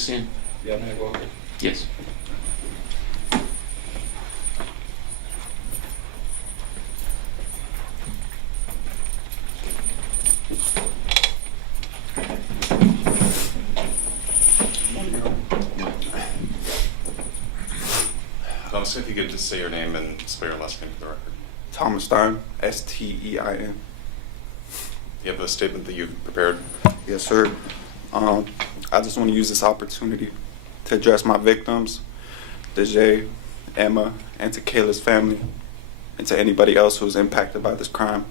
stand? Yeah, I'm gonna go over. Yes. Thomas, if you could just say your name and spell your last name for the record. Thomas Stein, Stein. You have a statement that you've prepared. Yes, sir. I just want to use this opportunity to address my victims, Dejay, Emma, and to Kayla's family, and to anybody else who was impacted by this crime,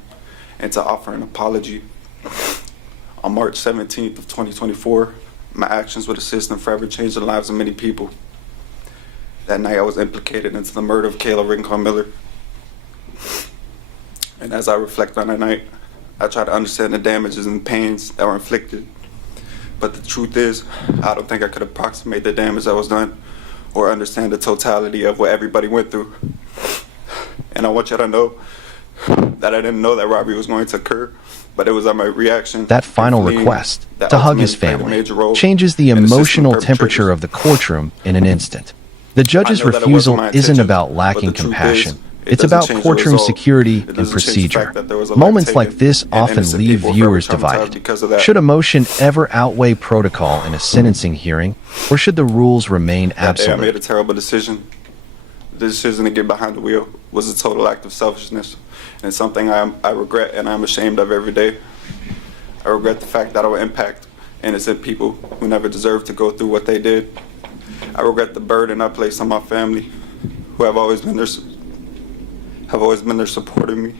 and to offer an apology. On March 17th of 2024, my actions would assist and forever change the lives of many people. That night I was implicated into the murder of Kale Ring Miller. And as I reflect on that night, I try to understand the damages and pains that were inflicted. But the truth is, I don't think I could approximate the damage that was done or understand the totality of what everybody went through. And I want you to know that I didn't know that robbery was going to occur, but it was on my reaction. That final request to hug his family changes the emotional temperature of the courtroom in an instant. The judge's refusal isn't about lacking compassion. It's about courtroom security and procedure. Moments like this often leave viewers divided. Should emotion ever outweigh protocol in a sentencing hearing, or should the rules remain absolute? I made a terrible decision. The decision to get behind the wheel was a total act of selfishness, and something I regret and I'm ashamed of every day. I regret the fact that I would impact innocent people who never deserved to go through what they did. I regret the burden I placed on my family, who have always been there supporting me.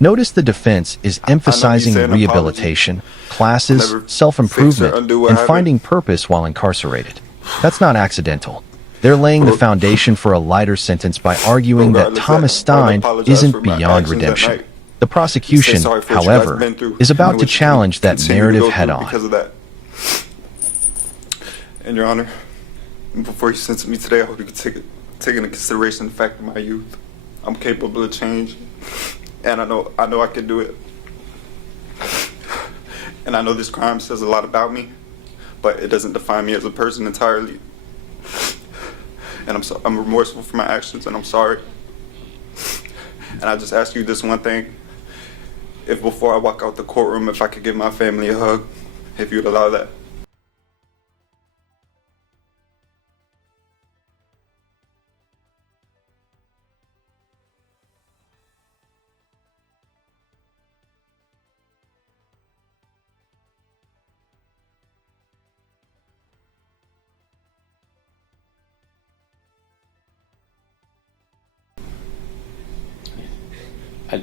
Notice the defense is emphasizing rehabilitation, classes, self-improvement, and finding purpose while incarcerated. That's not accidental. They're laying the foundation for a lighter sentence by arguing that Thomas Stein isn't beyond redemption. The prosecution, however, is about to challenge that narrative head-on. And Your Honor, before you sentence me today, I hope you could take into consideration the fact of my youth. I'm capable of change, and I know I can do it. And I know this crime says a lot about me, but it doesn't define me as a person entirely. And I'm remorseful for my actions, and I'm sorry. And I just ask you this one thing: if before I walk out the courtroom, if I could give my family a hug, if you'd allow that.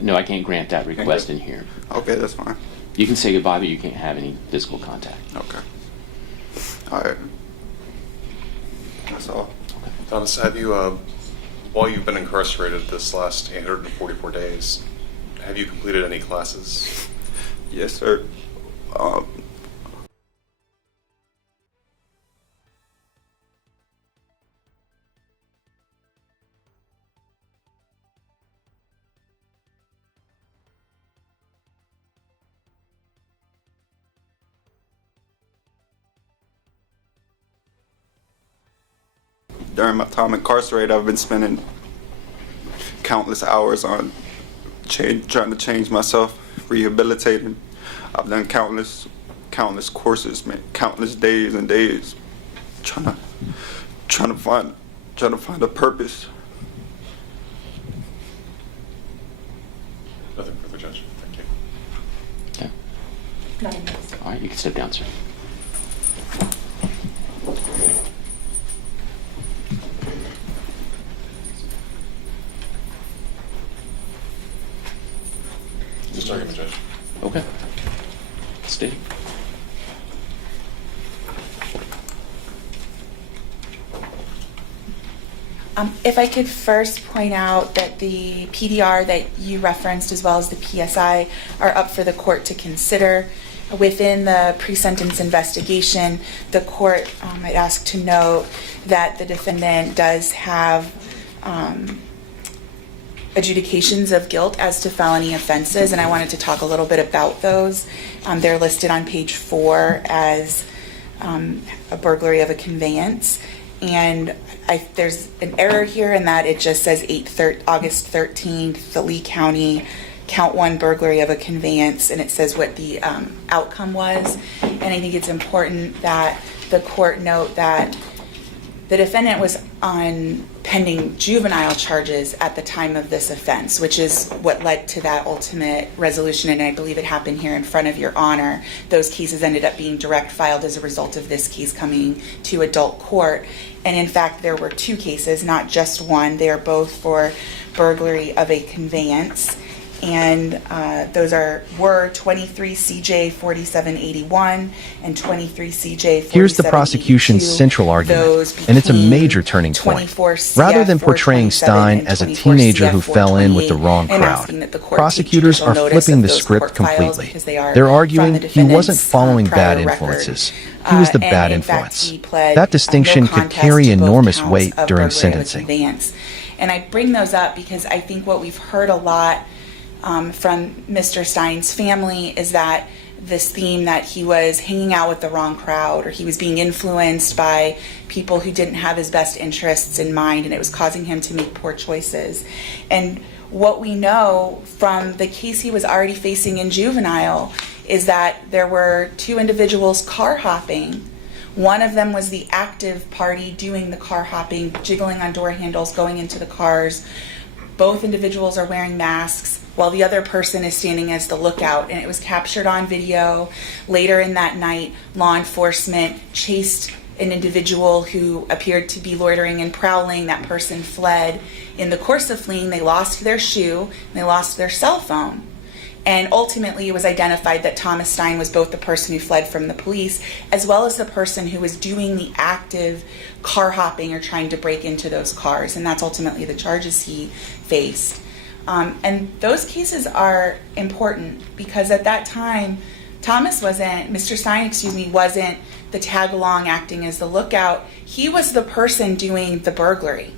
No, I can't grant that request in here. Okay, that's fine. You can say goodbye, but you can't have any physical contact. Okay. All right. That's all. Okay. Thomas, have you, while you've been incarcerated this last 844 days, have you completed any classes? Yes, sir. During my time incarcerated, I've been spending countless hours on trying to change myself, rehabilitating. I've done countless courses, man, countless days and days, trying to find a purpose. Nothing further, Judge. Thank you. Okay. All right, you can step down, sir. Just argument, Judge. Okay. Stay. If I could first point out that the PDR that you referenced as well as the PSI are up for the court to consider. Within the pre-sentence investigation, the court I'd ask to note that the defendant does have adjudications of guilt as to felony offenses, and I wanted to talk a little bit about those. They're listed on page 4 as a burglary of a conveyance, and there's an error here in that it just says August 13th, the Lee County count 1 burglary of a conveyance, and it says what the outcome was. And I think it's important that the court note that the defendant was on pending juvenile charges at the time of this offense, which is what led to that ultimate resolution, and I believe it happened here in front of your honor. Those cases ended up being direct filed as a result of this case coming to adult court. And in fact, there were 2 cases, not just one. They are both for burglary of a conveyance. And those were 23 CJ 4781 and 23 CJ 4782. Here's the prosecution's central argument, and it's a major turning point. Rather than portraying Stein as a teenager who fell in with the wrong crowd, prosecutors are flipping the script completely. They're arguing he wasn't following bad influences. He was the bad influence. That distinction could carry enormous weight during sentencing. And I bring those up because I think what we've heard a lot from Mr. Stein's family is that this theme that he was hanging out with the wrong crowd, or he was being influenced by people who didn't have his best interests in mind, and it was causing him to make poor choices. And what we know from the case he was already facing in juvenile is that there were 2 individuals car hopping. One of them was the active party doing the car hopping, jiggling on door handles, going into the cars. Both individuals are wearing masks, while the other person is standing as the lookout, and it was captured on video. Later in that night, law enforcement chased an individual who appeared to be loitering and prowling. That person fled. In the course of fleeing, they lost their shoe, and they lost their cell phone. And ultimately, it was identified that Thomas Stein was both the person who fled from the police, as well as the person who was doing the active car hopping or trying to break into those cars. And that's ultimately the charges he faced. And those cases are important because at that time, Mr. Stein, wasn't the tag along acting as the lookout. He was the person doing the burglary.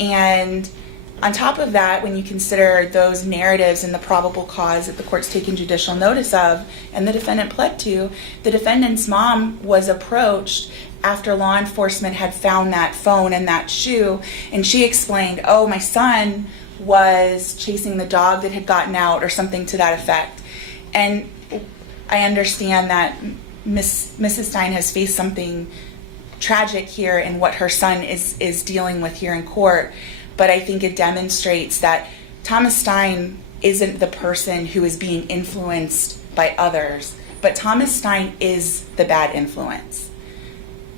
And on top of that, when you consider those narratives and the probable cause that the court's taken judicial notice of and the defendant pled to, the defendant's mom was approached after law enforcement had found that phone and that shoe, and she explained, oh, my son was chasing the dog that had gotten out, or something to that effect. And I understand that Mrs. Stein has faced something tragic here in what her son is dealing with here in court, but I think it demonstrates that Thomas Stein isn't the person who is being influenced by others, but Thomas Stein is the bad influence.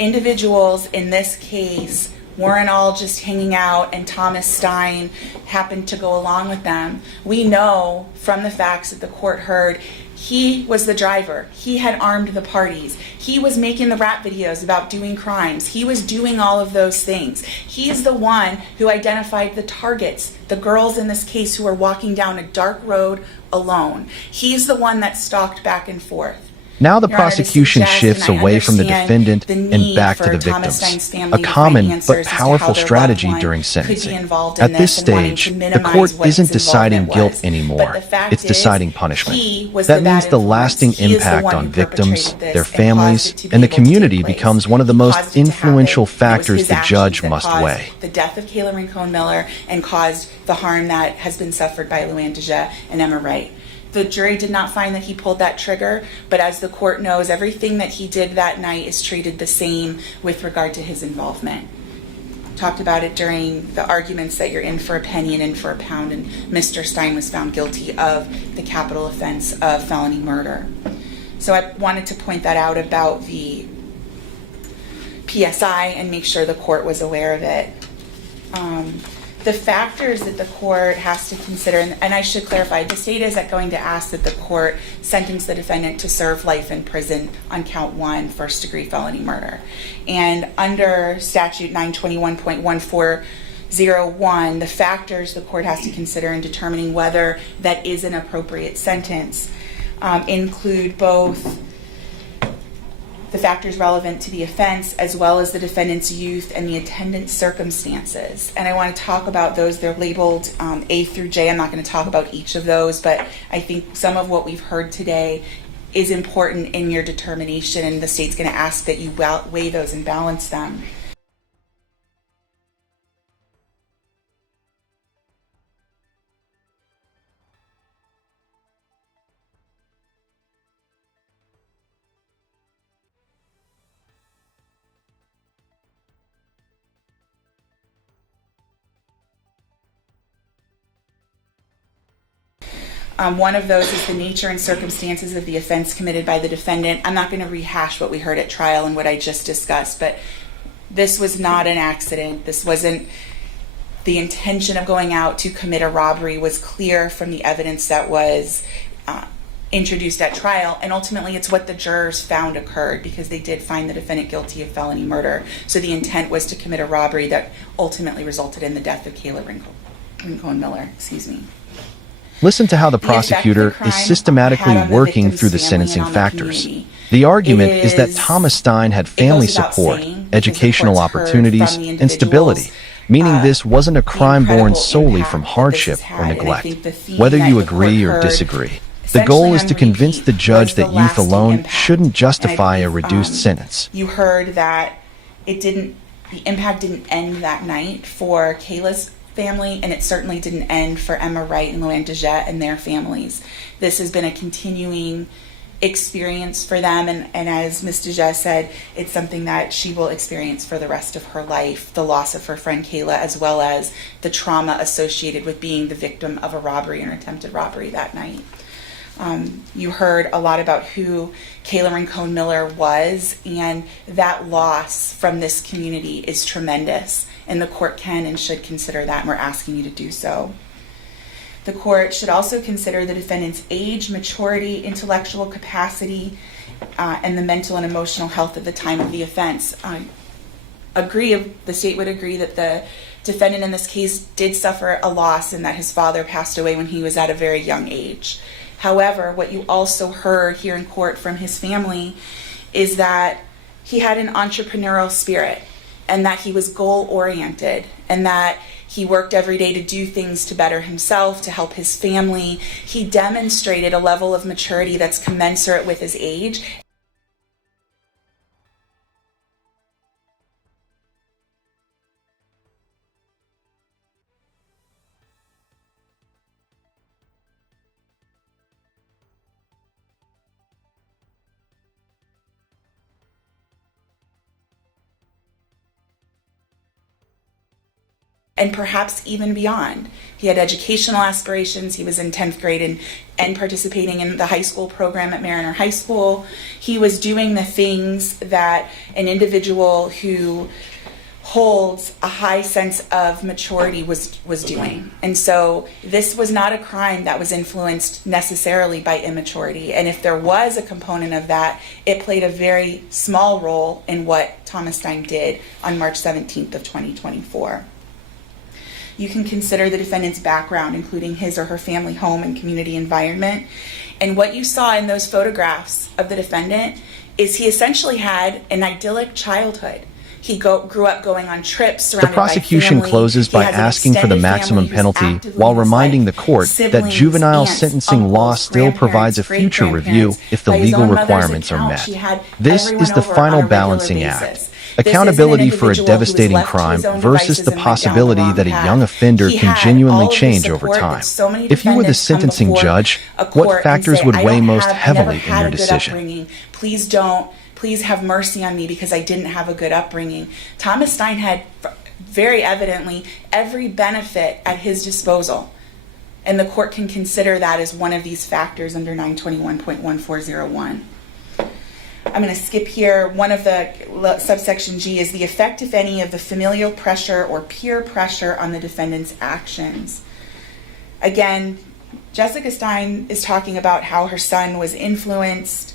Individuals in this case weren't all just hanging out and Thomas Stein happened to go along with them. We know from the facts that the court heard he was the driver. He had armed the parties. He was making the rap videos about doing crimes. He was doing all of those things. He is the one who identified the targets, the girls in this case who were walking down a dark road alone. He's the one that stalked back and forth. Now the prosecution shifts away from the defendant and back to the victims, a common but powerful strategy during sentencing. At this stage, the court isn't deciding guilt anymore, it's deciding punishment. That means the lasting impact on victims, their families, and the community becomes one of the most influential factors the judge must weigh. The death of Kale Ring Miller and caused the harm that has been suffered by Luann Deja and Emma Wright. The jury did not find that he pulled that trigger, but as the court knows, everything that he did that night is treated the same with regard to his involvement. Talked about it during the arguments that you're in for a penny and in for a pound, and Mr. Stein was found guilty of the capital offense of felony murder. So I wanted to point that out about the PSI and make sure the court was aware of it. The factors that the court has to consider, and I should clarify, the state is going to ask that the court sentence the defendant to serve life in prison on count 1, first-degree felony murder. And under statute 921.1401, the factors the court has to consider in determining whether that is an appropriate sentence include both the factors relevant to the offense as well as the defendant's youth and the attendant circumstances. And I want to talk about those. They're labeled A through J. I'm not going to talk about each of those, but I think some of what we've heard today is important in your determination, and the state's going to ask that you weigh those and balance them. One of those is the nature and circumstances of the offense committed by the defendant. I'm not going to rehash what we heard at trial and what I just discussed, but this was not an accident. This wasn't the intention of going out to commit a robbery. Was clear from the evidence that was introduced at trial, and ultimately it's what the jurors found occurred, because they did find the defendant guilty of felony murder. So the intent was to commit a robbery that ultimately resulted in the death of Kale Ring Miller. Listen to how the prosecutor is systematically working through the sentencing factors. The argument is that Thomas Stein had family support, educational opportunities, and stability, meaning this wasn't a crime born solely from hardship or neglect. Whether you agree or disagree, the goal is to convince the judge that youth alone shouldn't justify a reduced sentence. You heard that the impact didn't end that night for Kayla's family, and it certainly didn't end for Emma Wright and Luann DeJet and their families. This has been a continuing experience for them, and as Ms. DeJet said, it's something that she will experience for the rest of her life, the loss of her friend Kayla, as well as the trauma associated with being the victim of a robbery or attempted robbery that night. You heard a lot about who Kale Ring Miller was, and that loss from this community is tremendous, and the court can and should consider that, and we're asking you to do so. The court should also consider the defendant's age, maturity, intellectual capacity, and the mental and emotional health at the time of the offense. The state would agree that the defendant in this case did suffer a loss, and that his father passed away when he was at a very young age. However, what you also heard here in court from his family is that he had an entrepreneurial spirit, and that he was goal-oriented, and that he worked every day to do things to better himself, to help his family. He demonstrated a level of maturity that's commensurate with his age. And perhaps even beyond. He had educational aspirations. He was in 10th grade and participating in the high school program at Mariner High School. He was doing the things that an individual who holds a high sense of maturity was doing. And so this was not a crime that was influenced necessarily by immaturity. And if there was a component of that, it played a very small role in what Thomas Stein did on March 17th of 2024. You can consider the defendant's background, including his or her family home and community environment. And what you saw in those photographs of the defendant is he essentially had an idyllic childhood. He grew up going on trips surrounded by family. The prosecution closes by asking for the maximum penalty while reminding the court that juvenile sentencing law still provides a future review if the legal requirements are met. This is the final balancing act. Accountability for a devastating crime versus the possibility that a young offender can genuinely change over time. If you were the sentencing judge, what factors would weigh most heavily in your decision? Please have mercy on me because I didn't have a good upbringing. Thomas Stein had very evidently every benefit at his disposal, and the court can consider that as one of these factors under 921.1401. I'm going to skip here. One of the subsection G is the effect, if any, of the familial pressure or peer pressure on the defendant's actions. Again, Jessica Stein is talking about how her son was influenced.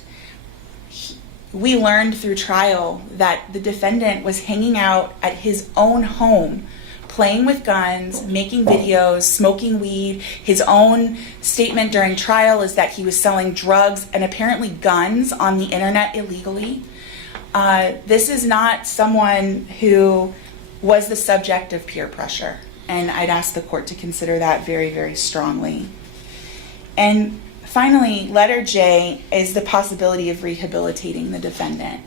We learned through trial that the defendant was hanging out at his own home, playing with guns, making videos, smoking weed. His own statement during trial is that he was selling drugs and apparently guns on the internet illegally. This is not someone who was the subject of peer pressure, and I'd ask the court to consider that very, very strongly. And finally, letter J is the possibility of rehabilitating the defendant.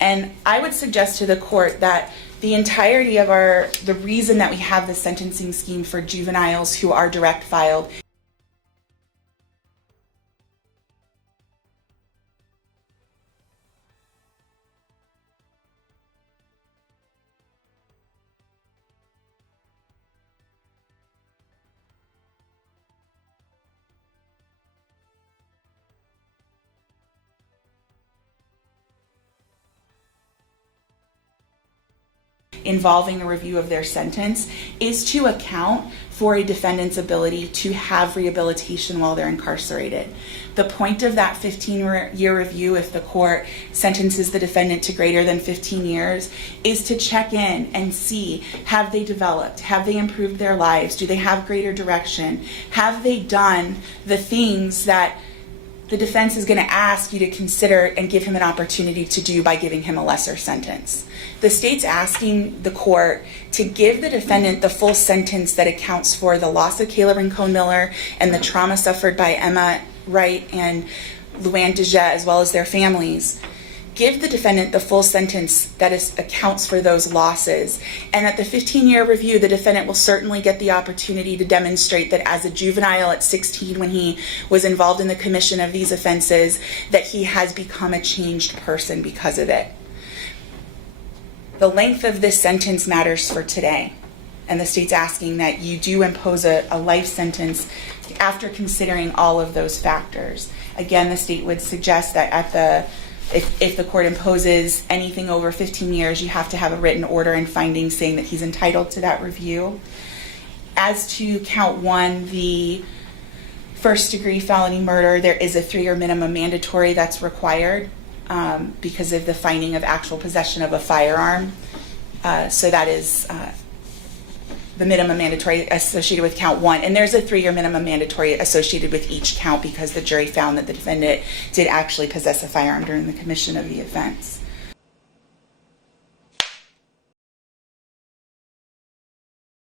And I would suggest to the court that the entirety of the reason that we have the sentencing scheme for juveniles who are direct filed involving a review of their sentence is to account for a defendant's ability to have rehabilitation while they're incarcerated. The point of that 15-year review, if the court sentences the defendant to greater than 15 years, is to check in and see, have they developed? Have they improved their lives? Do they have greater direction? Have they done the things that the defense is going to ask you to consider and give him an opportunity to do by giving him a lesser sentence? The state's asking the court to give the defendant the full sentence that accounts for the loss of Kale Ring Miller and the trauma suffered by Emma Wright and Luann DeJet, as well as their families. Give the defendant the full sentence that accounts for those losses. And at the 15-year review, the defendant will certainly get the opportunity to demonstrate that as a juvenile at 16, when he was involved in the commission of these offenses, that he has become a changed person because of it. The length of this sentence matters for today. And the state's asking that you do impose a life sentence after considering all of those factors. Again, the state would suggest that if the court imposes anything over 15 years, you have to have a written order and finding saying that he's entitled to that review. As to count 1, the first-degree felony murder, there is a 3-year minimum mandatory that's required because of the finding of actual possession of a firearm. So that is the minimum mandatory associated with count 1. And there's a 3-year minimum mandatory associated with each count because the jury found that the defendant did actually possess a firearm during the commission of the offense.